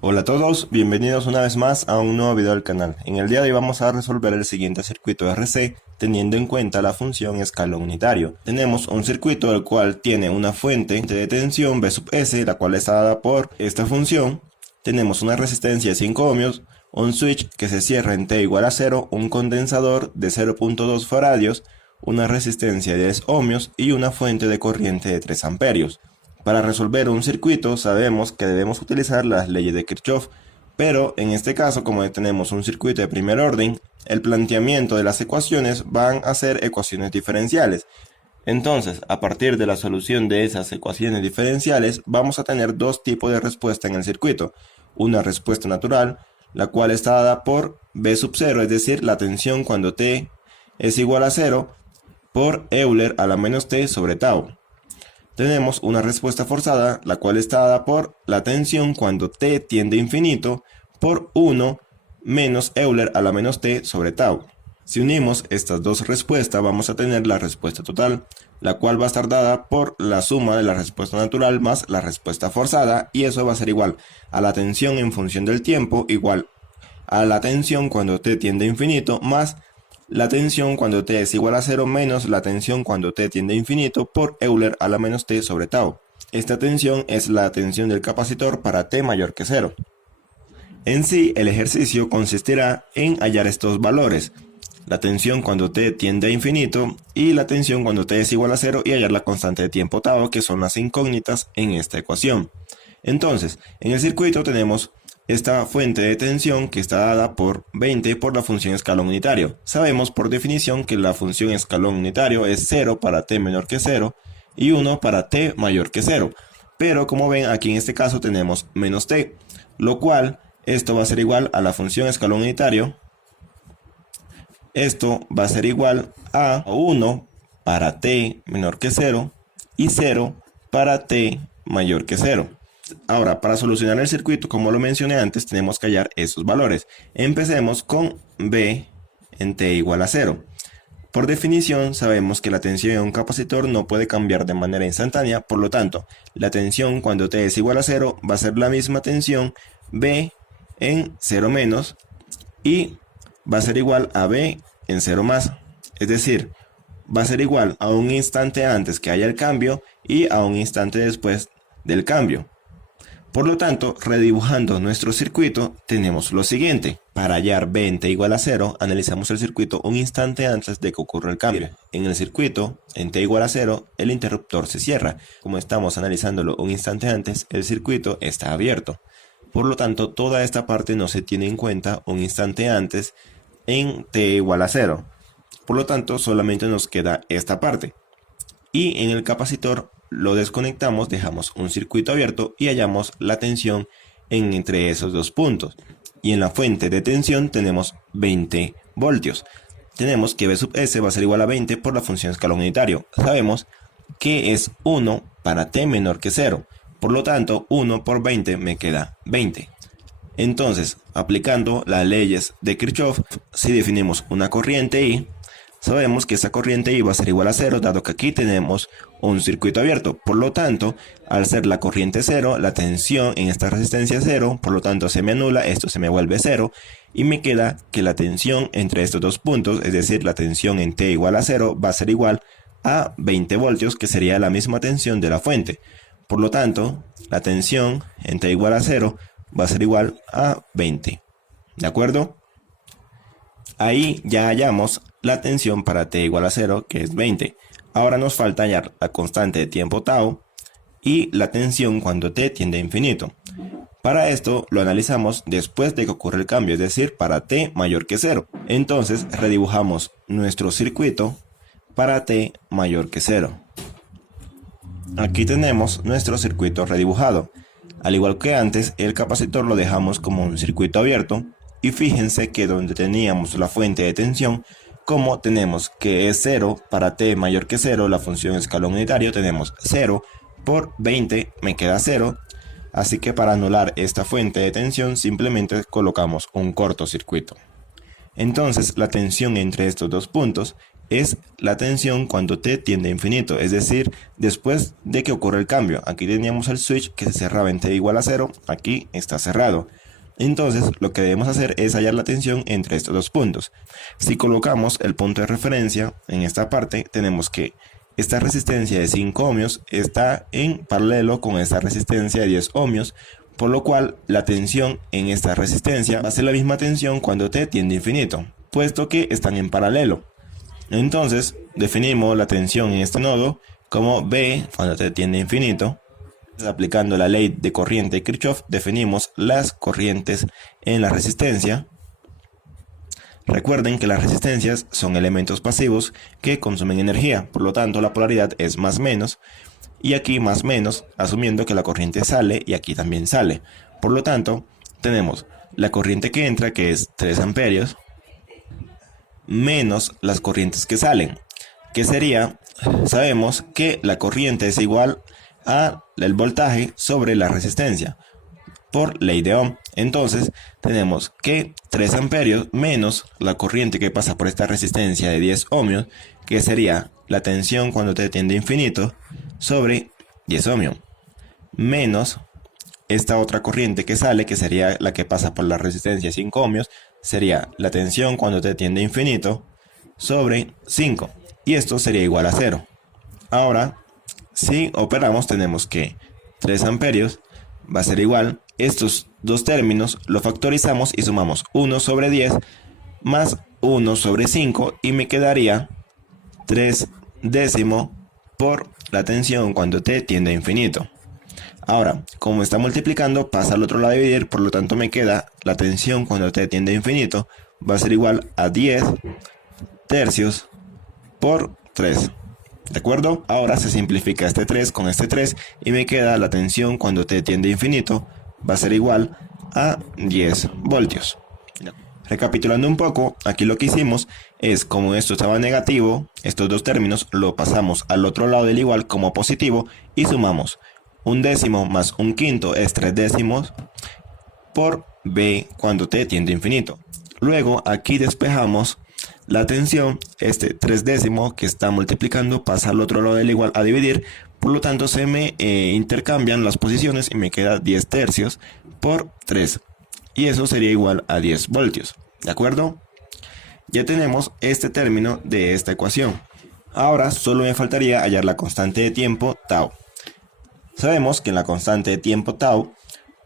Hola a todos, bienvenidos una vez más a un nuevo video del canal. En el día de hoy vamos a resolver el siguiente circuito RC teniendo en cuenta la función escalón unitario. Tenemos un circuito el cual tiene una fuente de tensión V sub S, la cual está dada por esta función. Tenemos una resistencia de 5 ohmios, un switch que se cierra en T igual a 0, un condensador de 0.2 faradios, una resistencia de 10 ohmios y una fuente de corriente de 3 amperios. Para resolver un circuito sabemos que debemos utilizar las leyes de Kirchhoff, pero en este caso, como tenemos un circuito de primer orden, el planteamiento de las ecuaciones van a ser ecuaciones diferenciales. Entonces, a partir de la solución de esas ecuaciones diferenciales, vamos a tener dos tipos de respuesta en el circuito. Una respuesta natural, la cual está dada por V sub 0, es decir, la tensión cuando T es igual a 0, por Euler a la menos T sobre tau. Tenemos una respuesta forzada, la cual está dada por la tensión cuando T tiende a infinito por 1 menos Euler a la menos T sobre tau. Si unimos estas dos respuestas vamos a tener la respuesta total, la cual va a estar dada por la suma de la respuesta natural más la respuesta forzada, y eso va a ser igual a la tensión en función del tiempo igual a la tensión cuando T tiende a infinito más la tensión cuando T es igual a 0 menos la tensión cuando T tiende a infinito por Euler a la menos T sobre tau. Esta tensión es la tensión del capacitor para T mayor que 0. En sí, el ejercicio consistirá en hallar estos valores: la tensión cuando T tiende a infinito y la tensión cuando T es igual a 0, y hallar la constante de tiempo tau, que son las incógnitas en esta ecuación. Entonces, en el circuito tenemos esta fuente de tensión que está dada por 20 por la función escalón unitario. Sabemos por definición que la función escalón unitario es 0 para T menor que 0 y 1 para T mayor que 0. Pero como ven, aquí en este caso tenemos menos T, lo cual esto va a ser igual a la función escalón unitario. Esto va a ser igual a 1 para T menor que 0 y 0 para T mayor que 0. Ahora, para solucionar el circuito, como lo mencioné antes, tenemos que hallar esos valores. Empecemos con V en T igual a 0. Por definición, sabemos que la tensión en un capacitor no puede cambiar de manera instantánea, por lo tanto, la tensión cuando T es igual a 0 va a ser la misma tensión V en 0 menos, y va a ser igual a V en 0 más. Es decir, va a ser igual a un instante antes que haya el cambio y a un instante después del cambio. Por lo tanto, redibujando nuestro circuito, tenemos lo siguiente. Para hallar V en T igual a 0, analizamos el circuito un instante antes de que ocurra el cambio. En el circuito, en T igual a 0, el interruptor se cierra. Como estamos analizándolo un instante antes, el circuito está abierto. Por lo tanto, toda esta parte no se tiene en cuenta un instante antes en T igual a 0. Por lo tanto, solamente nos queda esta parte. Y en el capacitor lo desconectamos, dejamos un circuito abierto y hallamos la tensión entre esos dos puntos. Y en la fuente de tensión tenemos 20 voltios. Tenemos que V sub S va a ser igual a 20 por la función escalón unitario. Sabemos que es 1 para T menor que 0. Por lo tanto, 1 por 20 me queda 20. Entonces, aplicando las leyes de Kirchhoff, si definimos una corriente I, sabemos que esa corriente I va a ser igual a 0, dado que aquí tenemos un circuito abierto. Por lo tanto, al ser la corriente 0, la tensión en esta resistencia es 0, por lo tanto se me anula, esto se me vuelve 0, y me queda que la tensión entre estos dos puntos, es decir, la tensión en T igual a 0, va a ser igual a 20 voltios, que sería la misma tensión de la fuente. Por lo tanto, la tensión en T igual a 0 va a ser igual a 20. ¿De acuerdo? Ahí ya hallamos la tensión para T igual a 0, que es 20. Ahora nos falta hallar la constante de tiempo tau y la tensión cuando T tiende a infinito. Para esto lo analizamos después de que ocurre el cambio, es decir, para T mayor que 0. Entonces redibujamos nuestro circuito para T mayor que 0. Aquí tenemos nuestro circuito redibujado. Al igual que antes, el capacitor lo dejamos como un circuito abierto. Y fíjense que donde teníamos la fuente de tensión, como tenemos que es 0 para T mayor que 0, la función escalón unitario, tenemos 0 por 20, me queda 0. Así que para anular esta fuente de tensión simplemente colocamos un cortocircuito. Entonces la tensión entre estos dos puntos es la tensión cuando T tiende a infinito, es decir, después de que ocurre el cambio. Aquí teníamos el switch que se cerraba en T igual a 0, aquí está cerrado. Entonces lo que debemos hacer es hallar la tensión entre estos dos puntos. Si colocamos el punto de referencia en esta parte, tenemos que esta resistencia de 5 ohmios está en paralelo con esta resistencia de 10 ohmios, por lo cual la tensión en esta resistencia va a ser la misma tensión cuando T tiende a infinito, puesto que están en paralelo. Entonces definimos la tensión en este nodo como B cuando T tiende a infinito. Aplicando la ley de corriente de Kirchhoff, definimos las corrientes en la resistencia. Recuerden que las resistencias son elementos pasivos que consumen energía, por lo tanto la polaridad es más menos, y aquí más menos, asumiendo que la corriente sale y aquí también sale. Por lo tanto, tenemos la corriente que entra, que es 3 amperios, menos las corrientes que salen, que sería, sabemos que la corriente es igual a el voltaje sobre la resistencia por ley de Ohm. Entonces tenemos que 3 amperios menos la corriente que pasa por esta resistencia de 10 ohmios, que sería la tensión cuando T tiende a infinito sobre 10 ohmios, menos esta otra corriente que sale, que sería la que pasa por la resistencia 5 ohmios, sería la tensión cuando T tiende a infinito sobre 5, y esto sería igual a 0. Ahora, si operamos, tenemos que 3 amperios va a ser igual, estos dos términos lo factorizamos y sumamos 1 sobre 10 más 1 sobre 5 y me quedaría 3 décimo por la tensión cuando T tiende a infinito. Ahora, como está multiplicando, pasa al otro lado a dividir, por lo tanto me queda la tensión cuando T tiende a infinito va a ser igual a 10 tercios por 3. ¿De acuerdo? Ahora se simplifica este 3 con este 3 y me queda la tensión cuando T tiende a infinito va a ser igual a 10 voltios. Recapitulando un poco, aquí lo que hicimos es, como esto estaba negativo, estos dos términos lo pasamos al otro lado del igual como positivo y sumamos 1 décimo más 1 quinto es 3 décimos por B cuando T tiende a infinito. Luego aquí despejamos la tensión, este 3 décimo que está multiplicando pasa al otro lado del igual a dividir, por lo tanto se me intercambian las posiciones y me queda 10 tercios por 3. Y eso sería igual a 10 voltios. ¿De acuerdo? Ya tenemos este término de esta ecuación. Ahora solo me faltaría hallar la constante de tiempo tau. Sabemos que la constante de tiempo tau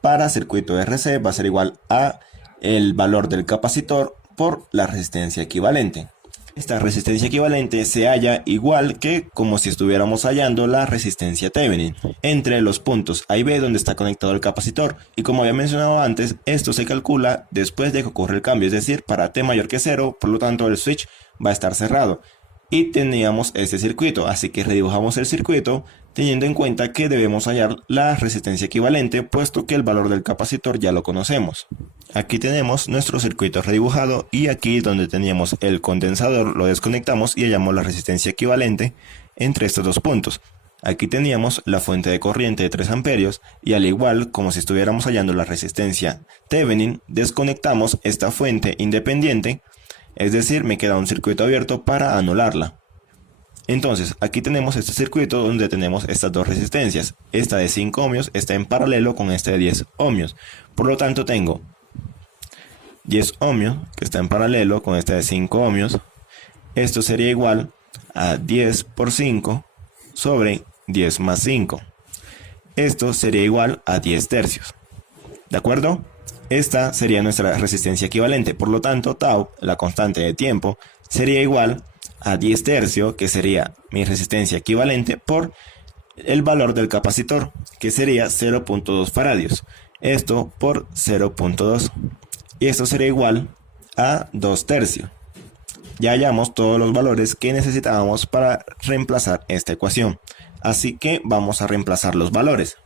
para circuito RC va a ser igual a el valor del capacitor por la resistencia equivalente. Esta resistencia equivalente se halla igual que como si estuviéramos hallando la resistencia Thevenin entre los puntos A y B donde está conectado el capacitor, y como había mencionado antes, esto se calcula después de que ocurre el cambio, es decir, para T mayor que 0, por lo tanto el switch va a estar cerrado y teníamos este circuito, así que redibujamos el circuito teniendo en cuenta que debemos hallar la resistencia equivalente, puesto que el valor del capacitor ya lo conocemos. Aquí tenemos nuestro circuito redibujado y aquí donde teníamos el condensador lo desconectamos y hallamos la resistencia equivalente entre estos dos puntos. Aquí teníamos la fuente de corriente de 3 amperios y al igual como si estuviéramos hallando la resistencia Thevenin, desconectamos esta fuente independiente, es decir, me queda un circuito abierto para anularla. Entonces, aquí tenemos este circuito donde tenemos estas dos resistencias. Esta de 5 ohmios está en paralelo con esta de 10 ohmios. Por lo tanto, tengo 10 ohmios que está en paralelo con esta de 5 ohmios. Esto sería igual a 10 por 5 sobre 10 más 5. Esto sería igual a 10 tercios. ¿De acuerdo? Esta sería nuestra resistencia equivalente. Por lo tanto, tau, la constante de tiempo, sería igual a 10 tercios, que sería mi resistencia equivalente, por el valor del capacitor, que sería 0.2 faradios. Esto por 0.2. Y esto sería igual a 2 tercios. Ya hallamos todos los valores que necesitábamos para reemplazar esta ecuación. Así que vamos a reemplazar los valores.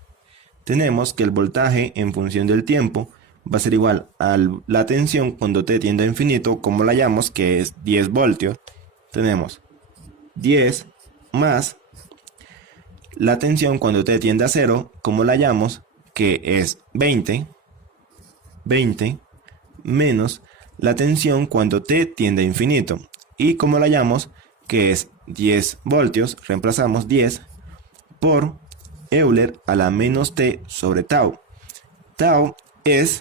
Tenemos que el voltaje en función del tiempo va a ser igual a la tensión cuando T tiende a infinito, como la hallamos, que es 10 voltios. Tenemos 10 más la tensión cuando T tiende a 0, como la hallamos, que es 20 menos la tensión cuando T tiende a infinito, y como la hallamos, que es 10 voltios, reemplazamos 10 por Euler a la menos T sobre tau. Tau es,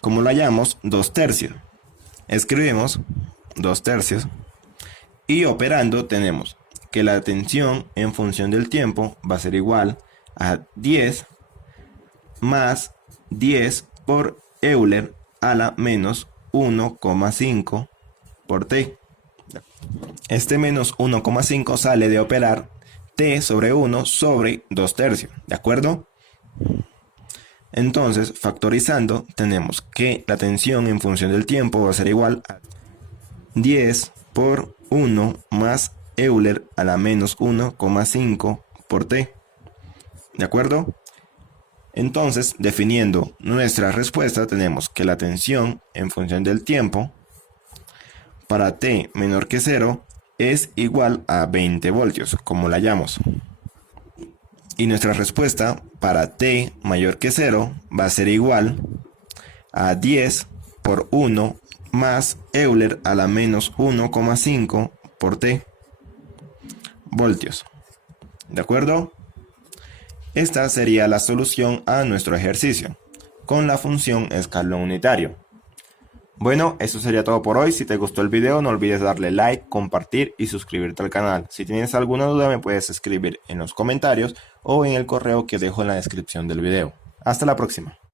como lo hallamos, 2/3. Escribimos 2/3 y operando tenemos que la tensión en función del tiempo va a ser igual a 10 más 10 por Euler a la menos 1,5 por T. Este menos 1,5 sale de operar T sobre 1 sobre 2/3, ¿de acuerdo? Entonces, factorizando, tenemos que la tensión en función del tiempo va a ser igual a 10 por 1 más Euler a la menos 1,5 por T. ¿De acuerdo? Entonces, definiendo nuestra respuesta, tenemos que la tensión en función del tiempo para T menor que 0 es igual a 20 voltios, como la hallamos. Y nuestra respuesta para T mayor que 0 va a ser igual a 10 por 1 más Euler a la menos 1,5 por T voltios. ¿De acuerdo? Esta sería la solución a nuestro ejercicio con la función escalón unitario. Bueno, eso sería todo por hoy. Si te gustó el video, no olvides darle like, compartir y suscribirte al canal. Si tienes alguna duda, me puedes escribir en los comentarios o en el correo que dejo en la descripción del video. Hasta la próxima.